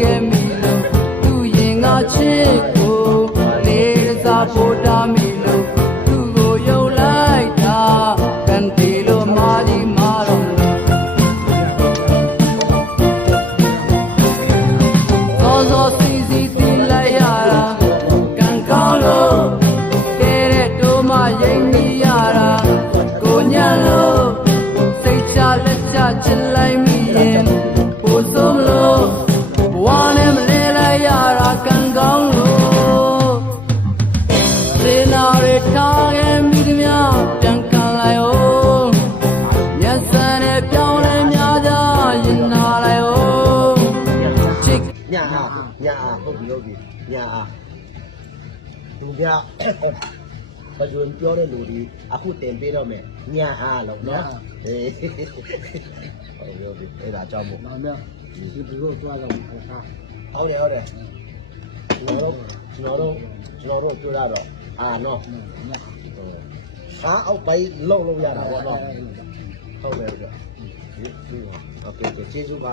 ခဲ့မိလို့သူရင်ငါချစ်ကိုလေးစားဖို့တာမိလို့သူ့ကိုယုံလိုက်တာကန်တီလို့မာဒီမာတော့စောစီစီတင်လိုက်ရတာကန်ကောင်းလို့တဲတဲ့တိုးမရိမ်နေရတာကိုညံ့လို့စိတ်ချလက်ချချစ်လိုက်မိရင်ပို့ဆုံးလို့ဘဝနဲ့မလဲလိုက်ရတာကန်ကောင်းလို့စေနာရထားခဲ့မိသည်များပြန်ကန်လိုက်အောင်မျက်စံနဲ့ပြောင်းလဲများကြရင်နာလိုက်အောင်ချစ်ညာဟုတ်ပြီညာသူကပဇွန်ပြောတဲ့လူဒီအခုတင်ပေးတော့မယ်ညာလို့နော်ဟေးဟုတ်ပြီအဲ့ဒါကြောင့်မို့နော်ဒီလိုသွားတော့ဟုတ်တယ်ကျွန်တော်တို့ပြောရတော့နော်အောက်ပိုင်းလုံရတာပေါ့နော်ဟုတ်တယ်ဒီโอเคကျေးဇူးပါ